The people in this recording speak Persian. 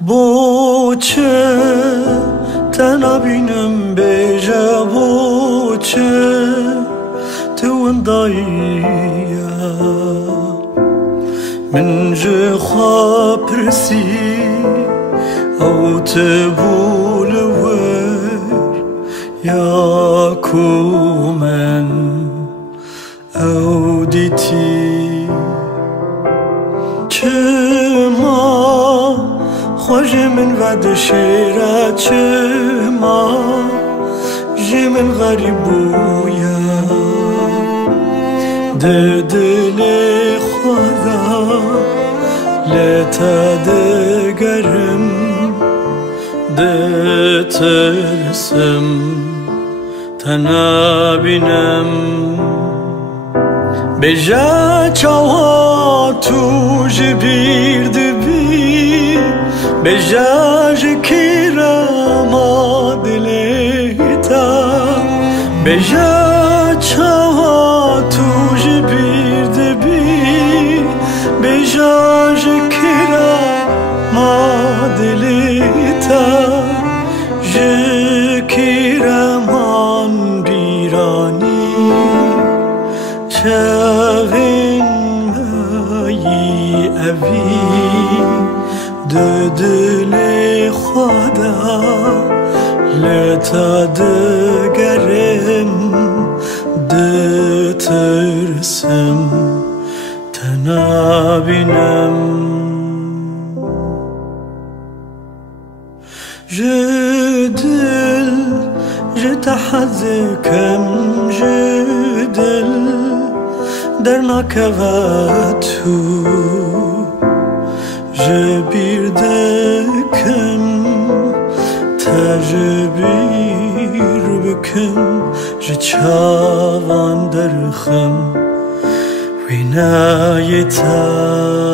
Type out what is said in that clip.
Boçe tenabinem beja boçe tuandaya min je khaprsi au tebulwer ya kumen auditi chema خوش من ود شیره چما جی من غریب بویا دل خدا لتا دگرم ترسم تنابینم بجا چاوا تو جبیر دبی بجا جکیرا ما دلیتا بجا چاوا تو جبیر دبی بجا جکیرا ما دلیتا جکیرا من بیرانی چاوین مایی اوی دل خدا لتا دگرم ترسم تنابینم جدل جتحذكم جدل درنا كواتو جبیر دکن تجبیر بکن جچاوان درخم وینای تا